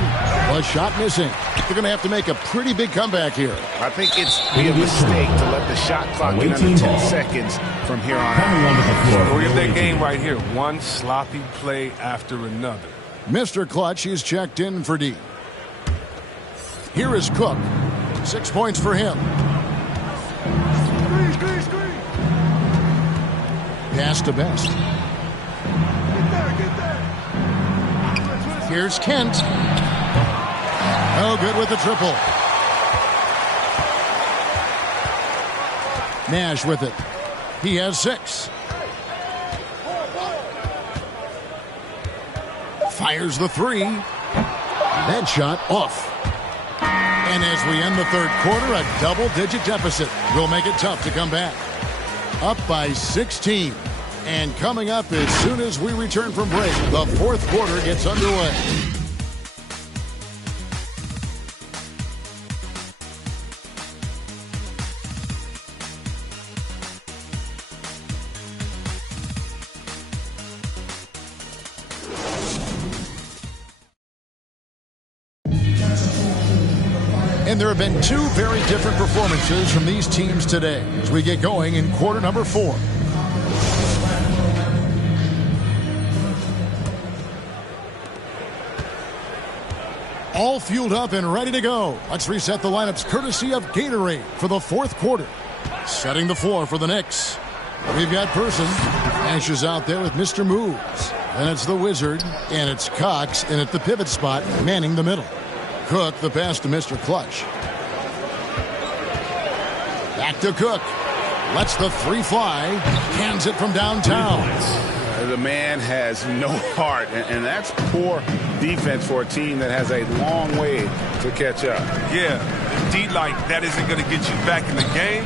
A shot missing. They're going to have to make a pretty big comeback here. I think it's be a mistake to let the shot clock get under 10 seconds from here on out. Look at that game right here. One sloppy play after another. Mr. Clutch, he's checked in for D. Here is Cook. 6 points for him. Pass to Best. Here's Kent. Oh, good with the triple. Nash with it. He has 6. Fires the 3. That shot off. And as we end the third quarter, a double-digit deficit will make it tough to come back. Up by 16. And coming up as soon as we return from break, the fourth quarter gets underway. And there have been 2 very different performances from these teams today as we get going in quarter number 4. All fueled up and ready to go. Let's reset the lineups courtesy of Gatorade for the fourth quarter. Setting the floor for the Knicks. We've got Person. Nash is out there with Mr. Moves. And it's the Wizard, and it's Cox in at the pivot spot, manning the middle. Cook, the pass to Mr. Clutch. Back to Cook. Lets the three fly. Cans it from downtown. The man has no heart, and that's poor defense for a team that has a long way to catch up. Yeah, indeed, like that isn't going to get you back in the game.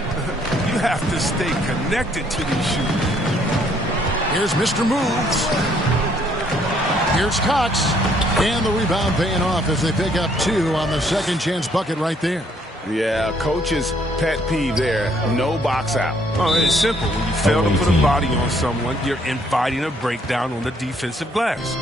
You have to stay connected to these shooters. Here's Mr. Moves. Here's Cox. And the rebound paying off as they pick up 2 on the second chance bucket right there. Yeah, coach's pet peeve there. No box out. Oh, it's simple. When you fail to put a body on someone, you're inviting a breakdown on the defensive glass.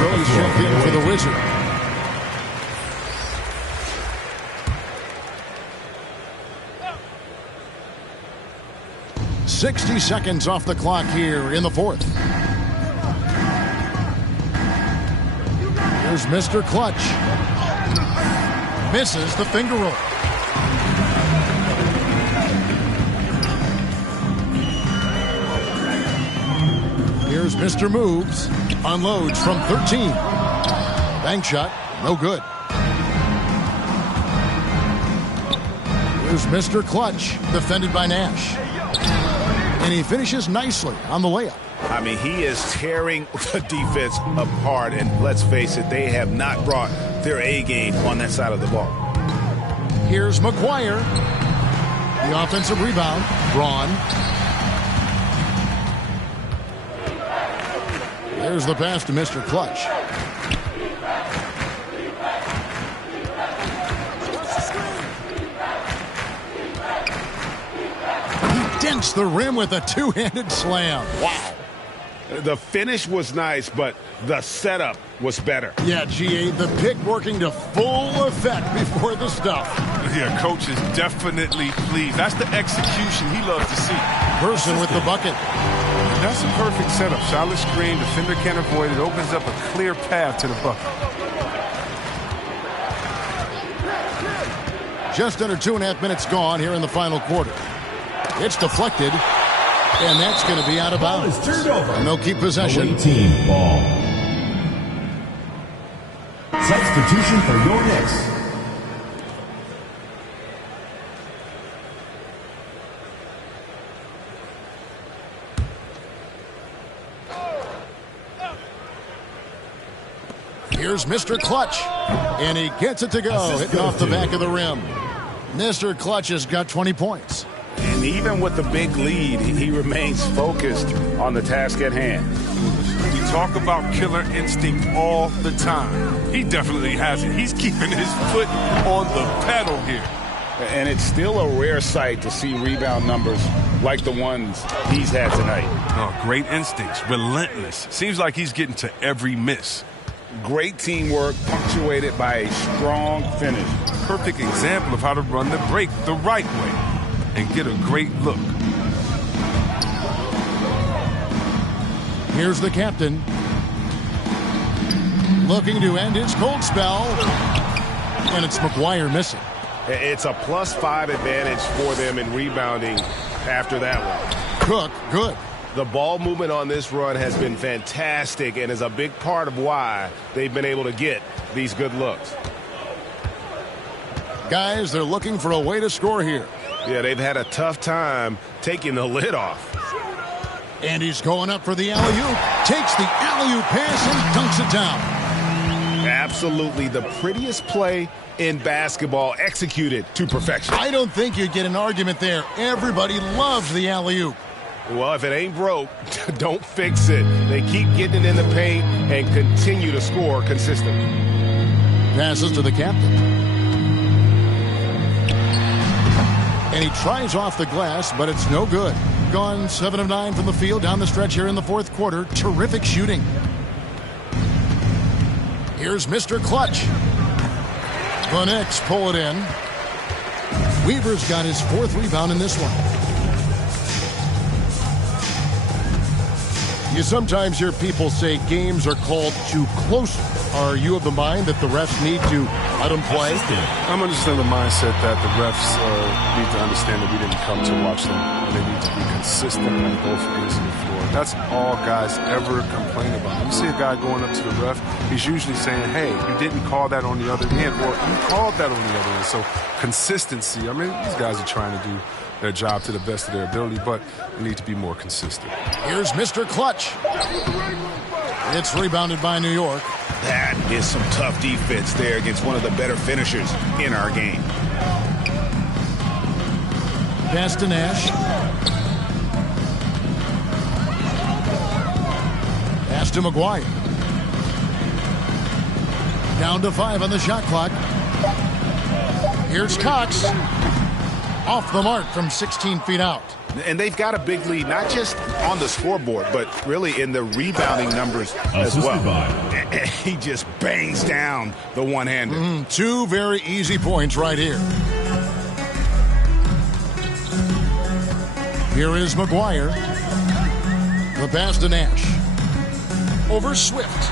Rose jump in for the Wizard. "60 seconds off the clock here in the fourth. Here's Mr. Clutch. Misses the finger roll. Here's Mr. Moves. Unloads from 13. Bank shot. No good. Here's Mr. Clutch. Defended by Nash. And he finishes nicely on the layup. I mean, he is tearing the defense apart. And let's face it, they have not brought their A game on that side of the ball. Here's McGuire. The offensive rebound. Braun. There's the pass to Mr. Clutch. He dents the rim with a two-handed slam. Wow. The finish was nice, but the setup was better. Yeah, GA, the pick working to full effect before the stuff. Yeah, coach is definitely pleased. That's the execution he loves to see. Person with the bucket. That's a perfect setup. Solid screen, defender can't avoid it. Opens up a clear path to the bucket. Just under 2.5 minutes gone here in the final quarter. It's deflected, and that's going to be out of bounds. And they'll keep possession. Away team ball. Substitution for your Knicks. Here's Mr. Clutch, and he gets it to go, hitting off the back of the rim. Mr. Clutch has got 20 points. And even with the big lead, he remains focused on the task at hand. We talk about killer instinct all the time. He definitely has it. He's keeping his foot on the pedal here. And it's still a rare sight to see rebound numbers like the ones he's had tonight. Oh, great instincts, relentless. Seems like he's getting to every miss. Great teamwork punctuated by a strong finish. Perfect example of how to run the break the right way and get a great look. Here's the captain. Looking to end his cold spell. And it's McGuire missing. It's a +5 advantage for them in rebounding after that one. Cook, good. The ball movement on this run has been fantastic and is a big part of why they've been able to get these good looks. Guys, they're looking for a way to score here. Yeah, they've had a tough time taking the lid off. And he's going up for the alley-oop. Takes the alley-oop pass and dunks it down. Absolutely the prettiest play in basketball, executed to perfection. I don't think you'd get an argument there. Everybody loves the alley-oop. Well, if it ain't broke, don't fix it. They keep getting it in the paint and continue to score consistently. Passes to the captain. And he tries off the glass, but it's no good. Gone 7 of 9 from the field down the stretch here in the fourth quarter. Terrific shooting. Here's Mr. Clutch. The Knicks pull it in. Weaver's got his 4th rebound in this one. You sometimes hear people say games are called too close. Are you of the mind that the refs need to let them play? I'm understanding the mindset that the refs need to understand that we didn't come to watch them. They need to be consistent on both ends of the floor. That's all guys ever complain about. When you see a guy going up to the ref, he's usually saying, hey, you didn't call that on the other end, or you called that on the other end. So consistency, I mean, these guys are trying to do their job to the best of their ability, but they need to be more consistent. Here's Mr. Clutch. It's rebounded by New York. That is some tough defense there against one of the better finishers in our game. Pass to Nash. Pass to McGuire. Down to 5 on the shot clock. Here's Cox. Off the mark from 16 feet out. And they've got a big lead, not just on the scoreboard, but really in the rebounding numbers as well. And he just bangs down the one-hander. 2 very easy points right here. Here is McGuire. The pass to Nash. Over Swift.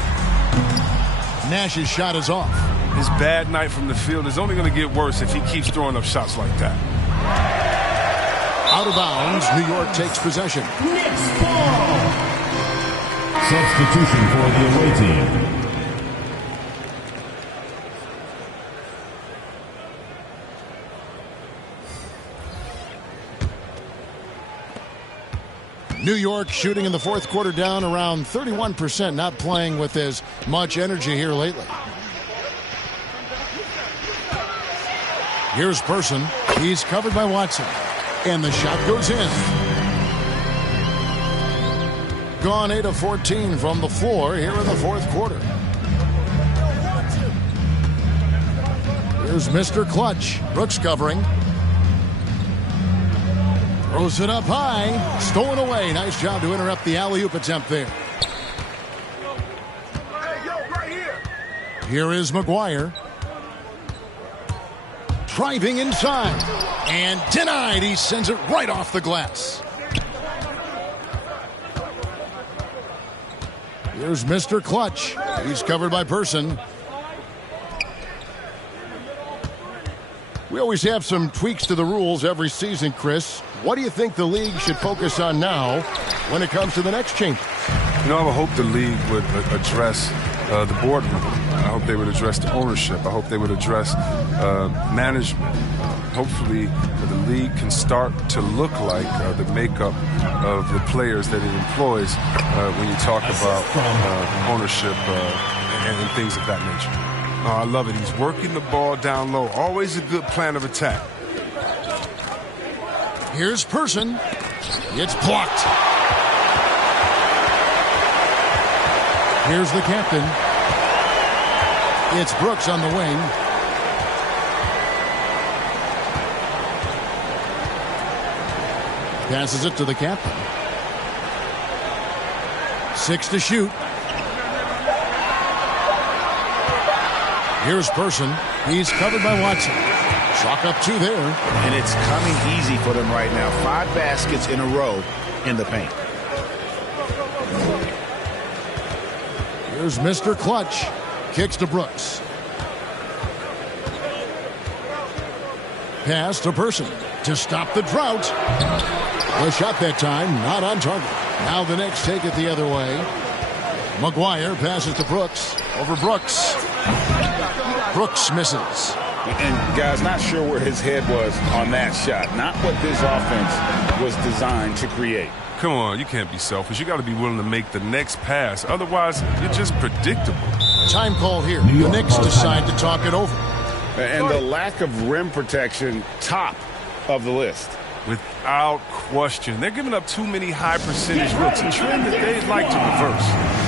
Nash's shot is off. His bad night from the field is only going to get worse if he keeps throwing up shots like that. Out of bounds, New York takes possession. Knicks ball. Substitution for the away team. New York shooting in the fourth quarter down around 31%, not playing with as much energy here lately. Here's Person. He's covered by Watson. And the shot goes in. Gone 8 of 14 from the floor here in the fourth quarter. Here's Mr. Clutch. Brooks covering. Throws it up high. Stolen away. Nice job to interrupt the alley-oop attempt there. Here is McGuire. Driving inside. And denied. He sends it right off the glass. Here's Mr. Clutch. He's covered by Person. We always have some tweaks to the rules every season, Chris. What do you think the league should focus on now when it comes to the next changes? You know, I hope the league would address the boardroom. I hope they would address the ownership. I hope they would address management. Hopefully, the league can start to look like the makeup of the players that it employs when you talk about ownership and things of that nature. I love it. He's working the ball down low. Always a good plan of attack. Here's Person. It's blocked. Here's the captain. It's Brooks on the wing. Passes it to the captain. 6 to shoot. Here's Person. He's covered by Watson. Chalk up 2 there. And it's coming easy for them right now. 5 baskets in a row in the paint. Here's Mr. Clutch. Kicks to Brooks. Pass to Person to stop the drought. The shot that time, not on target. Now the Knicks take it the other way. McGuire passes to Brooks. Over Brooks. Brooks misses. And, guys, not sure where his head was on that shot. Not what this offense was designed to create. Come on, you can't be selfish. You got to be willing to make the next pass. Otherwise, you're just predictable. Time call here. The Knicks decide to talk it over. And the lack of rim protection, top of the list. Without question. They're giving up too many high percentage looks, a trend that they'd like to reverse.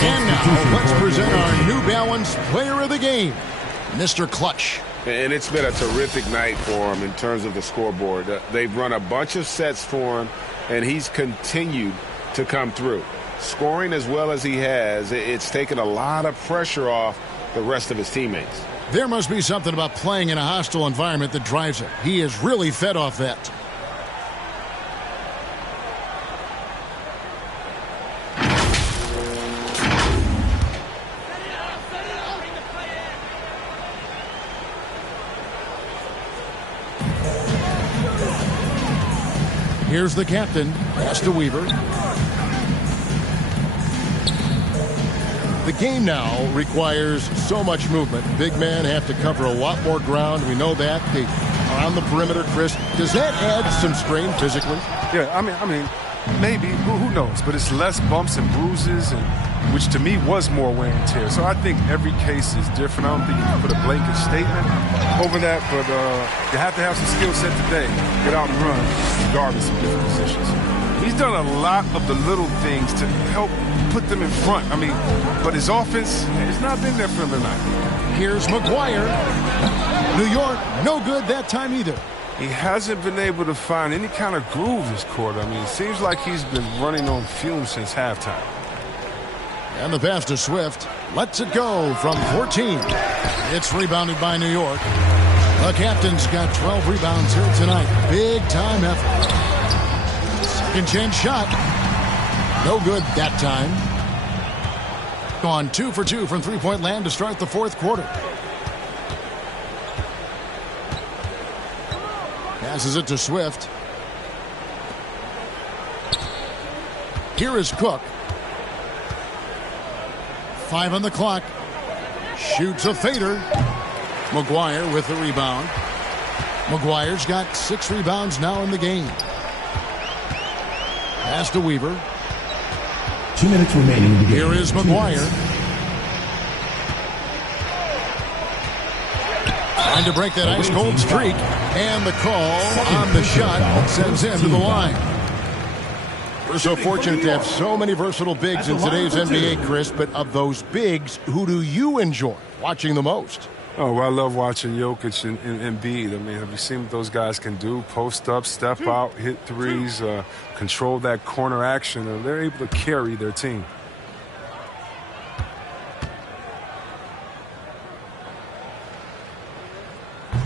And now, let's present our New Balance Player of the Game, Mr. Clutch. And it's been a terrific night for him in terms of the scoreboard. They've run a bunch of sets for him, and he's continued to come through. Scoring as well as he has, it's taken a lot of pressure off the rest of his teammates. There must be something about playing in a hostile environment that drives it. He is really fed off that. Here's the captain, pass to Weaver. The game now requires so much movement. Big men have to cover a lot more ground. We know that. They are on the perimeter, Chris. Does that add some strain physically? Yeah, I mean, maybe. Who knows? But it's less bumps and bruises, which to me was more wear and tear. So I think every case is different. I don't think you can put a blanket statement over that, but you have to have some skill set today. Get out and run, regardless of different positions. He's done a lot of the little things to help put them in front. I mean, but his offense has not been there for him tonight. Here's McGuire. New York, no good that time either. He hasn't been able to find any kind of groove this quarter. I mean, it seems like he's been running on fumes since halftime. And the pass to Swift. Lets it go from 14. It's rebounded by New York. The captain's got 12 rebounds here tonight. Big time effort. Second chance shot. No good that time. Gone 2 for 2 from three-point land to start the fourth quarter. Passes it to Swift. Here is Cook. 5 on the clock. Shoots a fader. McGuire with the rebound. McGuire's got 6 rebounds now in the game. Pass to Weaver. 2 minutes remaining in the game. Here is McGuire. Trying to break that ice-cold streak. And the call on the shot sends him to the line. We're so fortunate to have so many versatile bigs in today's NBA, Chris, but of those bigs, who do you enjoy watching the most? Oh, well, I love watching Jokic and Embiid. I mean, have you seen what those guys can do? Post up, step out, hit threes, control that corner action. They're able to carry their team.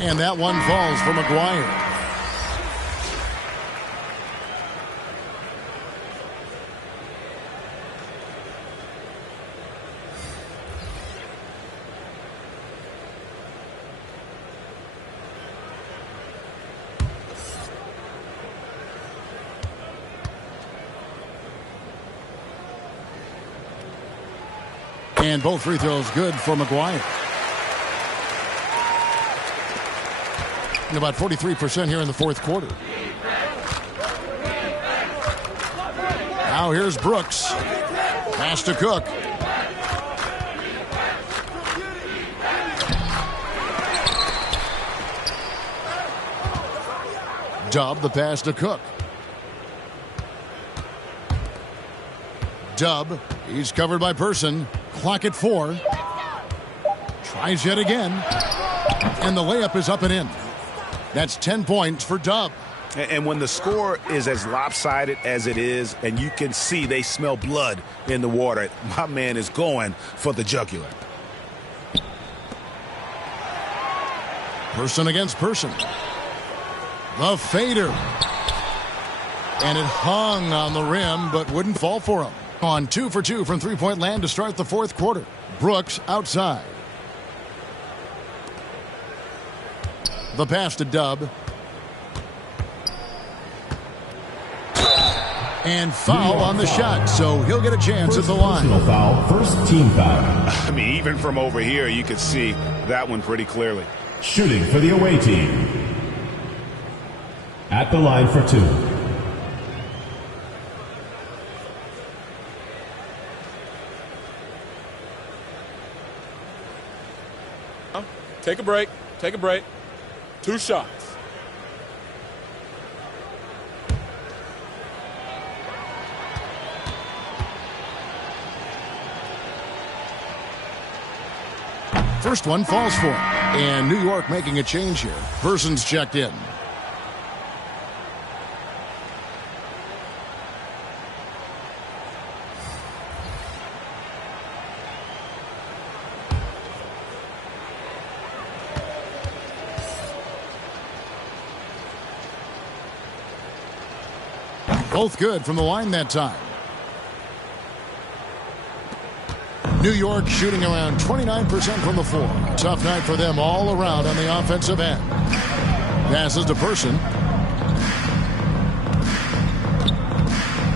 And that one falls for McGuire. And both free throws good for McGuire. And about 43% here in the fourth quarter. Now here's Brooks. Pass to Cook. Dub, the pass to Cook. Dub, he's covered by Person. Clock at 4. Tries yet again. And the layup is up and in. That's 10 points for Dub. And when the score is as lopsided as it is, and you can see they smell blood in the water, my man is going for the jugular. Person against Person. The fader. And it hung on the rim, but wouldn't fall for him. On 2 for 2 from three-point land to start the fourth quarter. Brooks outside. The pass to Dub. And foul on the shot, so he'll get a chance at the line. Personal foul, first team foul. I mean, even from over here, you could see that one pretty clearly. Shooting for the away team. At the line for 2. Take a break. Take a break. 2 shots. First one falls for him. And New York making a change here. Person's checked in. Both good from the line that time. New York shooting around 29% from the floor. Tough night for them all around on the offensive end. Passes to Person.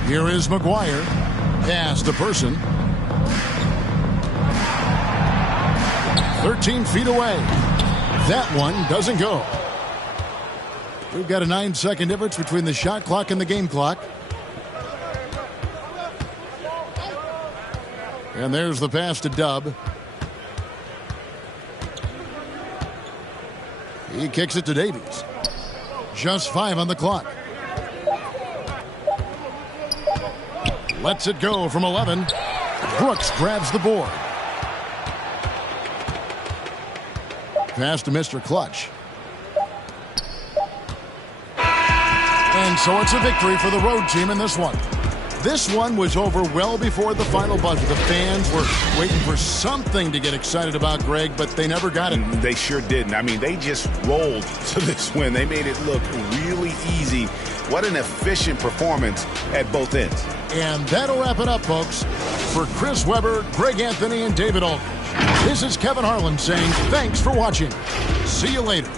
Here is McGuire. Pass to Person. 13 feet away. That one doesn't go. We've got a 9-second difference between the shot clock and the game clock. And there's the pass to Dub. He kicks it to Davies. Just 5 on the clock. Lets it go from 11. Brooks grabs the board. Pass to Mr. Clutch. And so it's a victory for the road team in this one. This one was over well before the final buzzer. The fans were waiting for something to get excited about, Greg, but they never got it. They sure didn't. I mean, they just rolled to this win. They made it look really easy. What an efficient performance at both ends. And that'll wrap it up, folks. For Chris Webber, Greg Anthony, and David Aldridge, this is Kevin Harlan saying thanks for watching. See you later.